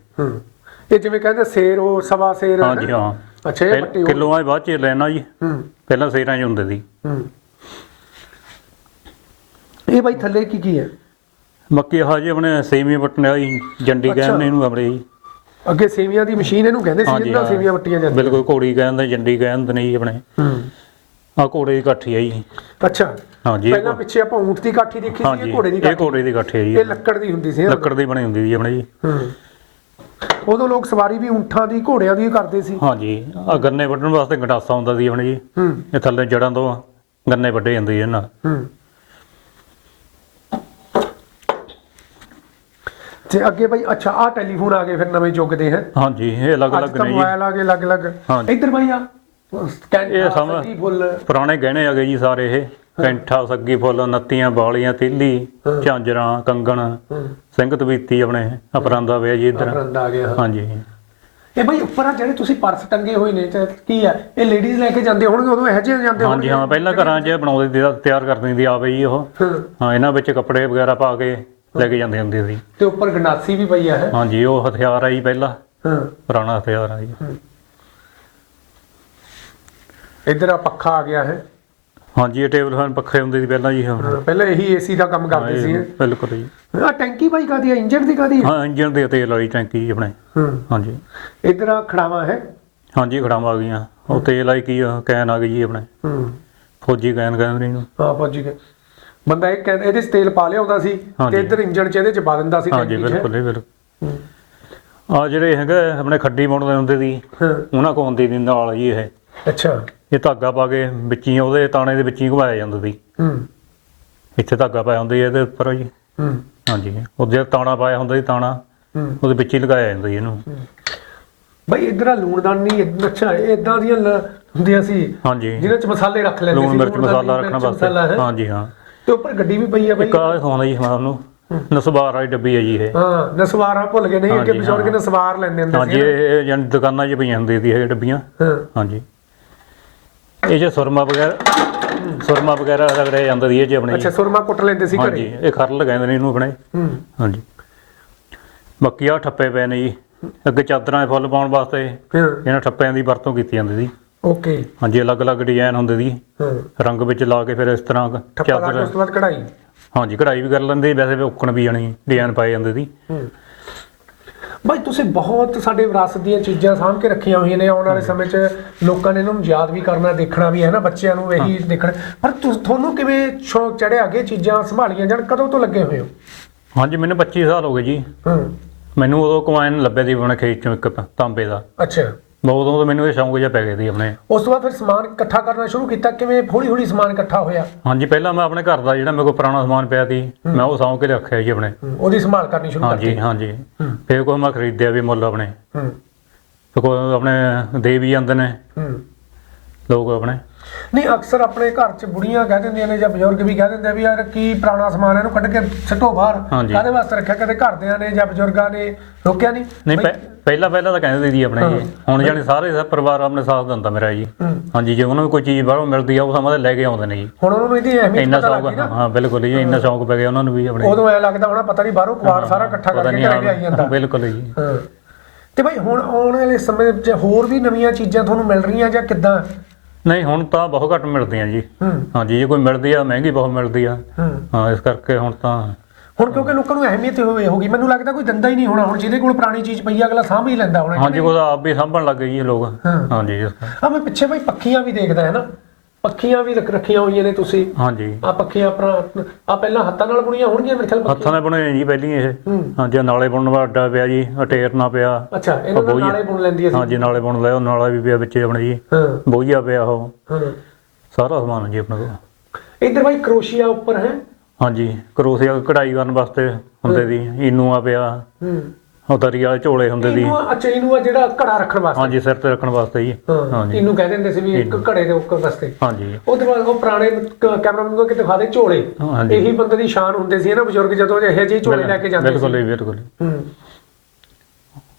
ਇਹ ਜਿਵੇਂ ਕਹਿੰਦੇ ਸੇਰ ਉਹ ਸਵਾ ਸੇਰ? ਹਾਂਜੀ ਹਾਂ। ਅੱਛਾ ਇਹ ਪੱਟੀ ਉਹ- ਕਿਲੋਆਂ ਦੇ ਬਾਅਦ ਚ ਲੈਣਾ ਜੀ। ਪਹਿਲਾਂ ਸੇਰਾਂ 'ਚ ਹੁੰਦੇ ਸੀ ਇਹ ਬਾਈ ਥੱਲੇ ਕੀ ਕੀ ਹੈ? ਬਾਕੀ ਆਹ ਜੀ ਆਪਣੇ ਸੇਮੀ ਬਟਨ ਆ ਜੀ ਜੰਡੀ। ਕਹਿੰਦੇ ਇਹਨੂੰ ਆਪਣੇ ਜੀ। ਅੱਗੇ ਸੇਵੀਆਂ ਦੀ ਮਸ਼ੀਨ ਇਹਨੂੰ ਕਹਿੰਦੇ ਸੀ ਹਾਂ। ਸੇਵੀਆਂ ਵੱਟੀਆਂ ਜਾਂਦੀਆਂ। ਬਿਲਕੁਲ ਘੋੜੀ ਕਹਿੰਦੇ ਜੰਡੀ ਕਹਿੰਦੇ ਨੇ ਜੀ ਆਪਣੇ। ਹੂੰ। ਆ ਘੋੜੇ ਦੀ ਕਾਠੀ ਆ ਜੀ। ਅੱਛਾ। ਹਾਂਜੀ ਪਹਿਲਾਂ ਪਿੱਛੇ ਆਪਾਂ ਊਂਠ ਦੀ ਕਾਠੀ ਦੇਖੀ ਸੀ ਇਹ ਘੋੜੇ ਦੀ ਇਹ ਘੋੜੇ ਦੀ ਕਾਠੀ ਜੀ। ਇਹ ਲੱਕੜ ਦੀ ਹੁੰਦੀ ਸੀ ਲੱਕੜ ਦੀ ਬਣੀ ਹੁੰਦੀ ਜੀ ਆਪਣੇ ਜੀ। ਹੂੰ। ਉਦੋਂ ਲੋਕ ਸਵਾਰੀ ਵੀ ਊਂਠਾਂ ਦੀ ਘੋੜਿਆਂ ਦੀ ਕਰਦੇ ਸੀ। ਹਾਂਜੀ ਆ ਗੰਨੇ ਵੱਢਣ ਵਾਸਤੇ ਗੰਡਾਸਾ ਹੁੰਦਾ ਸੀ ਆਪਣੇ ਜੀ। ਹੂੰ। ਇਹ ਥੱਲੇ ਜੜਾਂ ਤੋਂ ਗੰਨੇ ਵੱਢੇ ਜਾਂਦੇ ਜੀ ਇਹਨਾਂ। ਹੂੰ। ਤੇ ਅੱਗੇ ਬਈ ਅੱਛਾ ਆ ਟੈਲੀਫੋਨ ਆ ਗਏ ਫਿਰ ਨਵੇਂ ਯੁੱਗ ਦੇ ਹੈ। ਹਾਂਜੀ ਇਹ ਅੱਜ ਅਲੱਗ-ਅਲੱਗ ਤਾਂ ਨੇ ਜੀ। ਮੋਬਾਈਲ ਆ ਗਏ ਅਲੱਗ-ਅਲੱਗ। ਹਾਂਜੀ। ਇੱਧਰ ਬਈ ਆ। ਇਹ ਸਮਾਂ- ਸੱਗੀ ਫੁੱਲ। ਪੁਰਾਣੇ ਗਹਿਣੇ ਆ ਗਏ ਜੀ ਸਾਰੇ ਇਹ। ਕੈਂਠਾ ਸੱਗੀ ਫੁੱਲ ਨੱਤੀਆਂ ਬਾਲੀਆਂ ਤੀਲੀ ਝਾਂਜਰਾਂ ਕੰਗਣ। ਹੂੰ। ਸਿੰਘ ਤਬੀਤੀ ਆਪਣੇ ਅਪਰਾਂਦਾ ਵੇ ਜੀ ਇੱਧਰ। ਰੰਦ ਆ ਗਿਆ। ਹਾਂਜੀ। ਇਹ ਬਈ ਉੱਪਰ ਆ ਜਿਹੜੇ ਤੁਸੀਂ ਪਰਸ ਟੰਗੇ ਹੋਏ ਨੇ ਤੇ ਕੀ ਆ? ਇਹ ਲੇਡੀਜ਼ ਲੈ ਕੇ ਜਾਂਦੇ ਹੋਣਗੇ ਉਦੋਂ ਇਹੋ ਜਿਹੇ ਜਾਂਦੇ ਹਾਂਜੀ ਹਾਂ ਪਹਿਲਾਂ ਘਰਾਂ 'ਚ ਬਣਾਉਂਦੇ ਤਿਆਰ ਕਰ ਦਿੰਦੀ ਆਵੇ ਜੀ ਉਹ। ਹਾਂ। ਹਾਂ ਇਹਨਾਂ ਵਿੱਚ ਕੱਪੜੇ ਵਗੈਰਾ ਪਾ ਕੇ ਲੈ ਕੇ ਜਾਂਦੇ ਹੁੰਦੇ ਸੀ। ਤੇ ਉੱਪਰ ਗੰਡਾਸੀ ਵੀ ਪਈ ਆ ਹੈ ਹਾਂਜੀ ਉਹ ਹਥਿਆਰ ਆ ਜੀ ਪਹਿਲਾ। ਹਾਂ। ਪੁਰਾਣਾ ਹਥਿਆਰ ਆ ਜੀ। ਇੱਧਰ ਆ ਪੱਖਾ ਆ ਗਿਆ ਹੈ ਹਾਂਜੀ ਇਹ ਟੇਬਲ ਫੈਨ ਪੱਖੇ ਹੁੰਦੇ ਸੀ ਪਹਿਲਾਂ ਜੀ। ਹਾਂ। ਪਹਿਲਾਂ ਇਹੀ ਏਸੀ ਦਾ ਕੰਮ ਕਰਦੇ ਸੀ ਬਿਲਕੁਲ ਜੀ। ਆ ਟੈਂਕੀ ਬਾਈ ਕਾਦੀ ਆ? ਇੰਜਨ ਦੀ ਕਾਦੀ ਹਾਂ ਇੰਜਨ ਦੇ ਤੇਲ ਵਾਲੀ ਟੈਂਕੀ ਆਪਣੇ। ਹਾਂ। ਹਾਂਜੀ। ਇੱਧਰ ਆ ਖੜਾਵਾ ਹੈ ਹਾਂਜੀ ਖੜਾਵਾਂ ਆ ਗਈਆਂ। ਉਹ ਤੇਲ ਵਾਲੀ ਕੀ ਕੈਨ ਆ ਗਈ ਜੀ ਆਪਣੇ। ਹੂੰ। ਫੌਜੀ ਕੈਨ ਕਹਿੰਦੇ ਨੇ ਇਹਨੂੰ। ਹਾਂ ਪਹੁੰਚ ਗਏ ਬੰਦਾ ਇਹ ਕਹਿੰਦਾ ਇਹਦੇ 'ਚ ਤੇਲ ਪਾ ਲਿਆ ਹੁੰਦਾ ਸੀ ਹਾਂਜੀ। ਤੇ ਇੱਧਰ ਇੰਜਨ 'ਚ ਇਹਦੇ 'ਚ ਪਾ ਦਿੰਦਾ ਸੀ ਹਾਂਜੀ ਟੈਂਕੀ 'ਚ। ਬਿਲਕੁਲ ਇਹ ਬਿਲਕੁਲ। ਆ ਜਿਹੜੇ ਹੈਗੇ ਆਪਣੇ ਖੱਡੀ ਮੁੰਡੇ ਹੁੰਦੇ ਸੀ ਹਾਂ। ਉਹਨਾਂ ਕੋਲ ਹੁੰਦੀ ਦੀ ਨਾਲ ਜੀ ਇਹ। ਅੱਛਾ। ਇਹ ਧਾਗਾ ਪਾ ਕੇ ਵਿੱਚ ਹੀ ਉਹਦੇ ਤਾਣੇ ਦੇ ਵਿੱਚ ਹੀ ਘੁਮਾਇਆ ਜਾਂਦਾ ਸੀ। ਹੂੰ। ਇੱਥੇ ਧਾਗਾ ਪਾਇਆ ਹੁੰਦਾ ਜੀ ਇਹਦੇ ਉੱਪਰ ਜੀ। ਹੂੰ। ਹਾਂਜੀ। ਉਹ ਜਿਹੜਾ ਤਾਣਾ ਪਾਇਆ ਹੁੰਦਾ ਸੀ ਤਾਣਾ ਹੂੰ। ਉਹਦੇ ਵਿੱਚ ਹੀ ਲਗਾਇਆ ਜਾਂਦਾ ਜੀ ਇਹਨੂੰ। ਬਈ ਇੱਧਰ ਆ ਲੂਣਦਾਨੀ ਇੱਦਾਂ- ਅੱਛਾ ਇਹ ਇਦਾਂ ਦੀਆਂ ਲ- ਹੁੰਦੀਆਂ ਸੀ ਹਾਂਜੀ। ਜਿਹਦੇ 'ਚ ਮਸਾਲੇ ਰੱਖ ਲੈਂਦੇ ਸੀ ਲੂਣ ਮਿਰਚ ਲੂਣਦਾਨੀ, ਮਸਾਲਾ ਰੱਖਣ ਮਿਰਚ ਵਾਸਤੇ। ਮਸਾਲਾ ਹੈ। ਹਾਂਜੀ ਹਾਂ। ਤੇ ਉੱਪਰ ਗੱਡੀ ਵੀ ਪਈ ਆ ਬਈ। ਇੱਕ ਆ ਜੀ ਹਾਂ ਉਹਨੂੰ ਨਸਬਾਰ ਵਾਲੀ ਡੱਬੀ ਹੈ ਜੀ ਇਹ। ਹਾਂ ਨਸਵਾਰਾ ਭੁੱਲ ਗਏ ਨਹੀਂ ਅੱਗੇ ਹਾਂਜੀ, ਬਜ਼ੁਰਗ ਹਾਂ। ਨਸਵਾਰ ਲੈਂਦੇ ਹੁੰਦੇ ਹਾਂਜੀ ਸੀ ਇਹ ਇਹ ਜਾਣੀ ਦੁਕਾਨਾਂ 'ਚ ਪਈਆਂ ਹੁੰਦੀਆਂ ਸੀ ਇਹ ਡੱਬੀਆਂ। ਹਾਂ। ਹਾਂਜੀ। ਇਹ ਜੇ ਸੁਰਮਾ ਵਗੈਰਾ ਸੁਰਮਾ ਵਗੈਰਾ ਰਗੜਿਆ ਜਾਂਦਾ ਸੀ ਇਹ 'ਚ ਆਪਣੇ ਅੱਛਾ ਸੁਰਮਾ ਕੁੱਟ ਲੈਂਦੇ ਸੀ ਹਾਂਜੀ ਘਰੇ ਇਹ ਖਰ ਲਗਾਉਂਦੇ ਨੇ ਇਹਨੂੰ ਆਪਣੇ। ਹੂੰ। ਹਾਂਜੀ। ਬਾਕੀ ਆ ਠੱਪੇ ਪਏ ਨੇ ਜੀ। ਅੱਗੇ ਚਾਦਰਾਂ ਦੇ ਫੁੱਲ ਪਾਉਣ ਵਾਸਤੇ ਹਾਂ। ਇਹਨਾਂ ਠੱਪਿਆਂ ਦੀ ਵਰਤੋਂ ਕੀਤੀ ਜਾਂਦੀ ਸੀ। ਓਕੇ। ਹਾਂਜੀ ਅਲੱਗ-ਅਲੱਗ ਡਿਜ਼ਾਈਨ ਹੁੰਦੇ ਸੀ ਹਾਂ। ਰੰਗ ਵਿੱਚ ਲਾ ਕੇ ਫਿਰ ਇਸ ਤਰ੍ਹਾਂ ਠੱਪਾ ਲਾ ਕੇ ਉਸ ਤੋਂ ਬਾਅਦ ਕਢਾਈ। ਹਾਂਜੀ ਕਢਾਈ ਵੀ ਕਰ ਲੈਂਦੇ ਵੈਸੇ ਵੀ ਉੱਕਣ ਵੀ ਜਾਣੀ ਡਿਜ਼ਾਈਨ ਪਾਏ ਜਾਂਦੇ ਸੀ ਹੂੰ। ਬਾਈ ਤੁਸੀਂ ਬਹੁਤ ਸਾਡੇ ਵਿਰਾਸਤ ਦੀਆਂ ਚੀਜ਼ਾਂ ਸਾਂਭ ਕੇ ਰੱਖੀਆਂ ਹੋਈਆਂ ਨੇ ਆਉਣ ਵਾਲੇ ਸਮੇਂ 'ਚ। ਲੋਕਾਂ ਨੇ ਇਹਨਾਂ ਨੂੰ ਯਾਦ ਵੀ ਕਰਨਾ ਦੇਖਣਾ ਵੀ ਹੈ ਨਾ ਬੱਚਿਆਂ ਨੂੰ ਇਹੀ ਦੇਖਣਾ। ਪਰ ਤੁਹਾਨੂੰ ਕਿਵੇਂ ਸ਼ੌਕ ਚੜਿਆ ਅੱਗੇ ਚੀਜ਼ਾਂ ਸੰਭਾਲੀਆਂ ਜਾਣ? ਕਦੋਂ ਤੋਂ ਲੱਗੇ ਹੋਏ ਹੋ? ਹਾਂਜੀ ਮੈਨੂੰ 25 ਸਾਲ ਹੋ ਗਏ ਜੀ। ਹੂੰ। ਮੈਨੂੰ ਉਦੋਂ ਕਮਾਇਨ ਲੱਭਿਆ ਸੀ ਆਪਣੇ ਖੇਤ ਚੋਂ ਇੱਕ ਤਾਂਬੇ ਦਾ। ਅੱਛਾ। ਬਹੁਤ ਉਦੋਂ ਤਾਂ ਮੈਨੂੰ ਇਹ ਸ਼ੌਂਕ ਜਿਹਾ ਪੈ ਗਿਆ ਸੀ ਆਪਣੇ। ਉਸ ਤੋਂ ਬਾਅਦ ਫਿਰ ਸਮਾਨ ਇਕੱਠਾ ਕਰਨਾ ਸ਼ੁਰੂ ਕੀਤਾ ਕਿਵੇਂ ਹੌਲੀ ਹੌਲੀ ਸਮਾਨ ਇਕੱਠਾ ਹੋਇਆ? ਹਾਂਜੀ ਪਹਿਲਾਂ ਮੈਂ ਆਪਣੇ ਘਰ ਦਾ ਜਿਹੜਾ ਮੇਰੇ ਕੋਲ ਪੁਰਾਣਾ ਸਮਾਨ ਪਿਆ ਸੀ ਮੈਂ ਉਹ ਸਾਂਭ ਕੇ ਰੱਖਿਆ ਜੀ ਆਪਣੇ। ਹੂੰ, ਉਹਦੀ ਸੰਭਾਲ ਕਰਨੀ ਸ਼ੁਰੂ ਹਾਂਜੀ ਕਰਤੀ। ਹਾਂਜੀ। ਹੂੰ। ਫਿਰ ਕੋਈ ਮੈਂ ਖਰੀਦਿਆ ਵੀ ਮੁੱਲ ਆਪਣੇ। ਹੂੰ। ਕੋਈ ਆਪਣੇ ਦੇ ਵੀ ਜਾਂਦੇ ਨੇ। ਹੂੰ। ਲੋਕ ਆਪਣੇ। ਨਹੀਂ ਅਕਸਰ ਆਪਣੇ ਘਰ 'ਚ ਬੁੜੀਆਂ ਕਹਿ ਦਿੰਦੀਆਂ ਨੇ ਜਾਂ ਬਜ਼ੁਰਗ ਵੀ ਕਹਿ ਦਿੰਦੇ ਆ ਵੀ ਯਾਰ ਕੀ ਪੁਰਾਣਾ ਸਮਾਨ ਇਹਨੂੰ ਕੱਢ ਕੇ ਸੱਟੋ ਬਾਹਰ। ਹਾਂਜੀ। ਕਾਹਦੇ ਵਾਸਤੇ ਰੱਖਿਆ? ਕਦੇ ਘਰਦਿਆਂ ਨੇ ਜਾਂ ਬਜ਼ੁਰਗਾਂ ਨੇ ਰੋਕਿਆ ਨਹੀਂ? ਨਹੀਂ ਬਈ- ਪਹਿ- ਪਹਿਲਾਂ ਪਹਿਲਾਂ ਤਾਂ ਕਹਿੰਦੇ ਸੀ ਜੀ ਆਪਣੇ ਜੀ ਹੁਣ ਜਾਨੀ ਸਾਰੇ ਸਭ ਪਰਿਵਾਰ ਆਪਣੇ ਸਾਥ ਦਿੰਦਾ ਮੇਰਾ ਜੀ। ਹੂੰ। ਹਾਂਜੀ ਜੇ ਉਹਨਾਂ ਨੂੰ ਕੋਈ ਚੀਜ਼ ਬਾਹਰੋਂ ਮਿਲਦੀ ਆ ਉਹ ਸਮਾਂ ਤੇ ਲੈ ਕੇ ਆਉਂਦੇ ਨੇ ਜੀ। ਹੁਣ ਉਹਨਾਂ ਨੂੰ ਇਹਦੀ ਅਹਿਮੀਅਤ ਇੰਨਾ ਪਤਾ ਸ਼ੌਂਕ ਨਾ। ਹਾਂ ਬਿਲਕੁਲ ਜੀ ਇੰਨਾ ਸ਼ੌਂਕ ਪੈ ਗਿਆ ਉਹਨਾਂ ਨੂੰ ਵੀ ਆਪਣੇ। ਉਦੋਂ ਐ ਲੱਗਦਾ ਹੋਣਾ ਪਤਾ ਨਹੀਂ ਬਾਹਰੋਂ ਕੁਆੜ ਸਾਰਾ ਇਕੱਠਾ ਪਤਾ ਕਰਕੇ ਨਹੀਂ ਘਰੇ ਲਿਆਈ ਜਾਂਦਾ। ਬਿਲਕੁਲ ਜੀ। ਹਾਂ। ਤੇ ਭਾਈ ਹੁਣ ਆਉਣ ਵਾਲੇ ਸਮੇਂ ਵਿੱਚ ਹੋਰ ਵੀ ਨਵੀਆਂ ਚੀਜ਼ਾਂ ਤੁਹਾਨੂੰ ਮਿਲ ਰਹੀਆਂ ਜਾਂ ਕਿੱਦਾਂ? ਨਹੀਂ ਹੁਣ ਤਾਂ ਬਹੁਤ ਘੱਟ ਮਿਲਦੀਆਂ ਜੀ। ਹੂੰ। ਹਾਂਜੀ ਜੇ ਕੋਈ ਮਿਲਦੀ ਆ ਮਹਿੰਗੀ ਬਹੁਤ ਮਿਲਦੀ ਆ। ਹੂੰ। ਹਾਂ ਇਸ ਕਰਕੇ ਹੁਣ ਤਾਂ ਹੁਣ ਕਿਉਂਕਿ ਲੋਕਾਂ ਨੂੰ ਅਹਿਮੀਅਤ ਹੋਵੇ ਹੋਗੀ ਮੈਨੂੰ ਲੱਗਦਾ ਕੋਈ ਦਿੰਦਾ ਹੀ ਨਹੀਂ ਹੋਣਾ ਹੁਣ। ਜਿਹਦੇ ਕੋਲ ਪੁਰਾਣੀ ਚੀਜ਼ ਪਈ ਆ ਅਗਲਾ ਸਾਂਭ ਹੀ ਲੈਂਦਾ ਹੋਣਾ। ਹਾਂਜੀ ਉਹਦਾ ਆਪ ਵੀ ਸਾਂਭਣ ਲੱਗ ਗਏ ਜੀ ਇਹ ਲੋਕ। ਹਾਂ। ਹਾਂਜੀ ਇਸ ਕਰਕੇ। ਆ ਮੈਂ ਪਿੱਛੇ ਭਾਈ ਪੱਖੀਆਂ ਵੀ ਦੇਖਦਾ ਹੈ ਨਾ? ਪੱਖੀਆਂ ਵੀ ਰੱਖ ਰੱਖੀਆਂ ਹੋਈਆਂ ਨੇ ਤੁਸੀਂ। ਹਾਂਜੀ। ਆ ਪੱਖੀਆਂ ਆਪਣਾ ਆ ਪਹਿਲਾਂ ਹੱਥਾਂ ਨਾਲ ਬੁਣੀਆਂ ਹੋਣਗੀਆਂ ਮੇਰੇ ਖਿਆਲ ਹੱਥਾਂ ਨਾਲ ਬਣੇ ਜੀ ਪਹਿਲੀ ਇਹ। ਹੂੰ। ਹਾਂਜੀ ਨਾਲੇ ਬੁਣਨ ਵਾਲਾ ਅੱਡਾ ਪਿਆ ਜੀ ਆਹ ਟੇਰਨਾ ਪਿਆ। ਅੱਛਾ ਇਹਨਾਂ ਨਾਲ। ਨਾਲੇ ਬੁਣ ਲੈਂਦੀ ਸੀ। ਹਾਂਜੀ ਨਾਲੇ ਬੁਣ ਲਿਆ ਉਹ ਨਾਲਾ ਵੀ ਪਿਆ ਵਿੱਚ ਆਪਣੇ ਜੀ। ਹਾਂ। ਬੋਈਆ ਪਿਆ ਉਹ। ਹਾਂ। ਸਾਰਾ ਸਮਾਨ ਜੀ ਆਪਣੇ ਕੋਲ। ਇੱਧਰ ਬਾਈ ਕਰੋਸ਼ੀਆ ਉੱਪਰ ਹੈ। ਹਾਂਜੀ ਕਰੋਸੀਆ ਕਢਾਈ ਕਰਨ ਵਾਸਤੇ ਹੁੰਦੇ ਦੀ ਇਨੂਆ ਪਿਆ। ਹੂੰ। ਉਹ ਤਰੀ ਵਾਲੇ ਝੋਲੇ ਹੁੰਦੇ ਦੀ। ਇਹਨੂੰ ਅੱਛਾ ਇਹਨੂੰ ਆ ਜਿਹੜਾ ਘੜਾ ਰੱਖਣ ਵਾਸਤੇ। ਹਾਂਜੀ ਸਿਰ ਤੇ ਰੱਖਣ ਵਾਸਤੇ ਜੀ। ਹਾਂ ਹਾਂਜੀ। ਇਹਨੂੰ ਕਹਿੰਦੇ ਹੁੰਦੇ ਸੀ ਵੀ ਇੱਕ ਘੜੇ ਦੇ ਉੱਪਰ ਵਾਸਤੇ। ਹਾਂਜੀ। ਉਹਦੇ ਬਾਅਦ ਉਹ ਪੁਰਾਣੇ ਕੈਮਰਾਮੈਨ ਕੋ ਕਿ ਦਿਖਾ ਦੇ ਝੋਲੇ। ਹਾਂਜੀ। ਇਹੀ ਬੰਦੇ ਦੀ ਸ਼ਾਨ ਹੁੰਦੇ ਸੀ ਨਾ ਬਜ਼ੁਰਗ ਜਦੋਂ ਇਹੋ ਜਿਹੇ ਝੋਲੇ ਲੈ ਕੇ ਜਾਂਦੇ ਬਿਲਕੁਲ ਸੀ ਜੀ ਬਿਲਕੁਲ ਹੂੰ।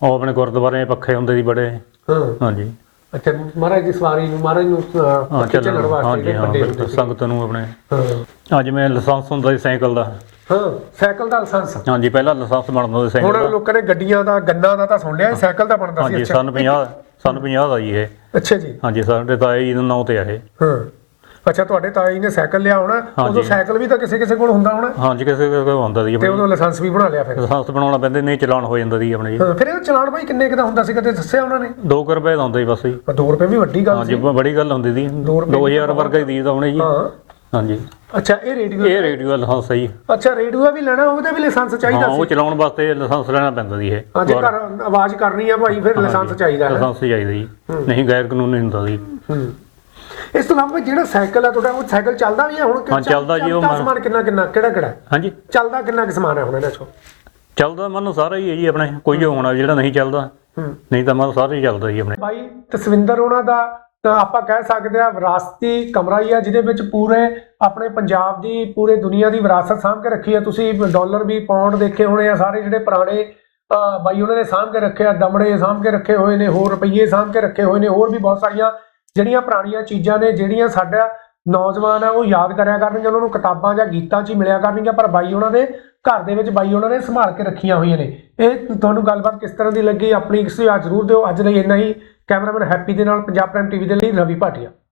ਉਹ ਆਪਣੇ ਗੁਰਦੁਆਰੇ ਪੱਖੇ ਹੁੰਦੇ ਸੀ ਬੜੇ। ਹਾਂ। ਹਾਂਜੀ। ਅੱਛਾ ਮਹਾਰਾਜ ਦੀ ਸਵਾਰੀ ਨੂੰ ਮਹਾਰਾਜ ਨੂੰ ਹਾਂ ਚੱਲਣ ਚੱਲਣ ਵਾਸਤੇ ਹਾਂਜੀ ਜਿਹੜੇ ਹਾਂ ਵੱਡੇ ਬਿਲਕੁਲ ਹੁੰਦੇ ਸੀ। ਸੰਗਤ ਨੂੰ ਆਪਣੇ। ਹਾਂ। ਅੱਜ ਮੈਂ ਲਾਇਸੈਂਸ ਹੁੰਦਾ ਸੀ ਸਾਈਕਲ ਦਾ। ਹਾਂ ਸਾਈਕਲ ਦਾ ਲਾਇਸੈਂਸ। ਹਾਂਜੀ ਪਹਿਲਾਂ ਲਾਇਸੈਂਸ ਬਣਦਾ ਸੀ ਸਾਈਕਲ ਹੁਣ ਦਾ। ਲੋਕਾਂ ਨੇ ਗੱਡੀਆਂ ਦਾ ਗੰਨਾ ਦਾ ਤਾਂ ਸੁਣ ਲਿਆ ਇਹ ਸਾਈਕਲ ਦਾ ਬਣਦਾ ਸੀ ਹਾਂਜੀ ਅੱਛਾ। ਸਨ 50 ਸਨ 50 ਦਾ ਜੀ ਇਹ। ਅੱਛਾ ਜੀ। ਹਾਂਜੀ ਸਾਡੇ ਤਾਏ ਜੀ ਦੇ ਨਾਂ ਤੇ ਆ ਇਹ। ਹਾਂ। ਅੱਛਾ ਤੁਹਾਡੇ ਤਾਈ ਨੇ ਸਾਈਕਲ ਲਿਆ ਹੋਣਾ ਹਾਂਜੀ। ਉਦੋਂ ਸਾਈਕਲ ਵੀ ਤਾਂ ਕਿਸੇ ਕਿਸੇ ਕੋਲ ਹੁੰਦਾ ਹੋਣਾ। ਹਾਂਜੀ ਕਿਸੇ ਕੋਲ ਹੁੰਦਾ ਸੀ ਤੇ ਆਪਣੇ। ਉਦੋਂ ਲਾਇਸੈਂਸ ਵੀ ਬਣਾ ਲਿਆ ਫਿਰ। ਲਾਇਸੈਂਸ ਬਣਾਉਣਾ ਪੈਂਦਾ ਨਹੀਂ ਚਲਾਨ ਹੋ ਜਾਂਦਾ ਸੀ ਆਪਣੇ ਜੀ। ਹਾਂ ਫਿਰ ਇਹ ਚਲਾਨ ਭਾਈ ਕਿੰਨੇ ਕੁ ਦਾ ਹੁੰਦਾ ਸੀ ਕਦੇ ਦੱਸਿਆ ਉਹਨਾਂ ਨੇ? 2 ਰੁਪਏ ਦਾ ਹੁੰਦਾ ਜੀ ਬਸ ਜੀ। 2 ਰੁਪਏ ਵੀ ਵੱਡੀ ਗੱਲ ਹਾਂਜੀ ਸੀ। ਬ- ਬੜੀ ਗੱਲ ਹੁੰਦੀ ਸੀ। ਦੋ ਰੁਪਏ 2000 ਵਰਗਾ ਹੀ ਦੀ ਉਹਨੇ ਜੀ। ਹਾਂ। ਹਾਂਜੀ। ਅੱਛਾ ਇਹ ਰੇਡੀਓ ਇਹ ਰੇਡੀਓ ਲਾਇਸੈਂਸ ਹੈ ਜੀ। ਅੱਛਾ ਰੇਡੀਓ ਵੀ ਲੈਣਾ ਉਹਦਾ ਵੀ ਲਾਇਸੈਂਸ ਹਾਂ ਚਾਹੀਦਾ ਉਹ ਸੀ ਚਲਾਉਣ ਵਾਸਤੇ ਲਾਇਸੈਂਸ ਲੈਣਾ ਪੈਂਦਾ ਸੀ ਇਹ। ਹਾਂ ਜੇ ਘਰ ਆਵਾਜ਼ ਕਰਨੀ ਆ ਭਾਈ ਫਿਰ ਲਾਇਸੈਂਸ ਚਾਹੀਦਾ ਹੈ। ਲਾਇਸੈਂਸ ਚਾਹੀਦਾ ਜੀ। ਨਹੀਂ ਗੈਰ ਕਾਨੂੰਨੀ ਹੁੰਦਾ ਜੀ। ਹੂੰ। ਇਸ ਤੋਂ ਇਲਾਵਾ ਜਿਹੜਾ ਸਾਈਕਲ ਆ ਤੁਹਾਡਾ ਉਹ ਸਾਈਕਲ ਚੱਲਦਾ ਵੀ ਹੈ ਹੁਣ? ਕਿ ਹਾਂ, ਚੱਲਦਾ ਜੀ, ਉਹ ਮਨ- ਸਮਾਨ ਕਿੰਨਾ ਕਿੰਨਾ ਕਿਹੜਾ ਕਿਹੜਾ? ਹੈ? ਹਾਂਜੀ। ਚੱਲਦਾ ਕਿੰਨਾ ਕੁ ਸਮਾਨ ਹੈ ਹੁਣ ਇਹਨਾਂ ਚੋਂ? ਚੱਲਦਾ ਮਨ ਸਾਰਾ ਹੀ ਹੈ ਜੀ ਆਪਣੇ। ਕੋਈ ਹੋਣਾ ਜਿਹੜਾ ਨਹੀਂ ਚੱਲਦਾ। ਹੂੰ। ਨਹੀਂ ਤਾਂ ਮਨ ਸਾਰਾ ਹੀ ਚੱਲਦਾ ਜੀ ਆਪਣੇ। ਬਾਈ ਤਸਵਿੰਦਰ ਉਹਨਾਂ ਦਾ ਤਾਂ ਆਪਾਂ ਕਹਿ ਸਕਦੇ ਆ ਵਿਰਾਸਤੀ ਕਮਰਾ ਹੀ ਆ, ਜਿਹਦੇ ਵਿੱਚ ਪੂਰੇ ਆਪਣੇ ਪੰਜਾਬ ਦੀ, ਪੂਰੇ ਦੁਨੀਆ ਦੀ ਵਿਰਾਸਤ ਸਾਂਭ ਕੇ ਰੱਖੀ ਆ। ਤੁਸੀਂ ਡਾਲਰ ਵੀ ਪਾਉਂਡ ਦੇਖੇ ਹੋਣੇ ਆ, ਸਾਰੇ ਜਿਹੜੇ ਪੁਰਾਣੇ ਬਾਈ ਉਹਨਾਂ ਨੇ ਸਾਂਭ ਕੇ ਰੱਖਿਆ ਦਮੜੇ ਸਾਂਭ ਕੇ ਰੱਖੇ ਹੋਏ ਨੇ, ਹੋਰ ਰੁਪਈਏ ਸਾਂਭ ਕੇ ਰੱਖੇ ਹੋਏ ਨੇ, ਹੋਰ ਵੀ ਬਹੁਤ ਸਾਰੀਆਂ ਜਿਹੜੀਆਂ ਪੁਰਾਣੀਆਂ ਚੀਜ਼ਾਂ ਨੇ, ਜਿਹੜੀਆਂ ਸਾਡਾ ਨੌਜਵਾਨ ਆ, ਉਹ ਯਾਦ ਕਰਿਆ ਕਰਨਗੇ ਉਹਨਾਂ ਨੂੰ ਕਿਤਾਬਾਂ ਜਾਂ ਗੀਤਾਂ 'ਚ ਹੀ ਮਿਲਿਆ ਕਰਨਗੀਆਂ, ਪਰ ਬਾਈ ਉਹਨਾਂ ਦੇ ਘਰ ਦੇ ਵਿੱਚ ਬਾਈ ਉਹਨਾਂ ਨੇ ਸੰਭਾਲ ਕੇ ਰੱਖੀਆਂ ਹੋਈਆਂ ਨੇ। ਇਹ ਤੁਹਾਨੂੰ ਗੱਲਬਾਤ ਕਿਸ ਤਰ੍ਹਾਂ ਦੀ ਲੱਗੀ, ਆਪਣੀ ਸੁਝਾਅ ਜ਼ਰੂਰ ਦਿਓ। ਅੱਜ ਲਈ ਇੰਨਾ ਹੀ। ਕੈਮਰਾਮੈਨ ਹੈਪੀ ਦੇ ਨਾਲ, ਪੰਜਾਬ ਪ੍ਰਾਈਮ ਟੀਵੀ ਦੇ ਲਈ, ਰਵੀ ਭਾਟੀਆ।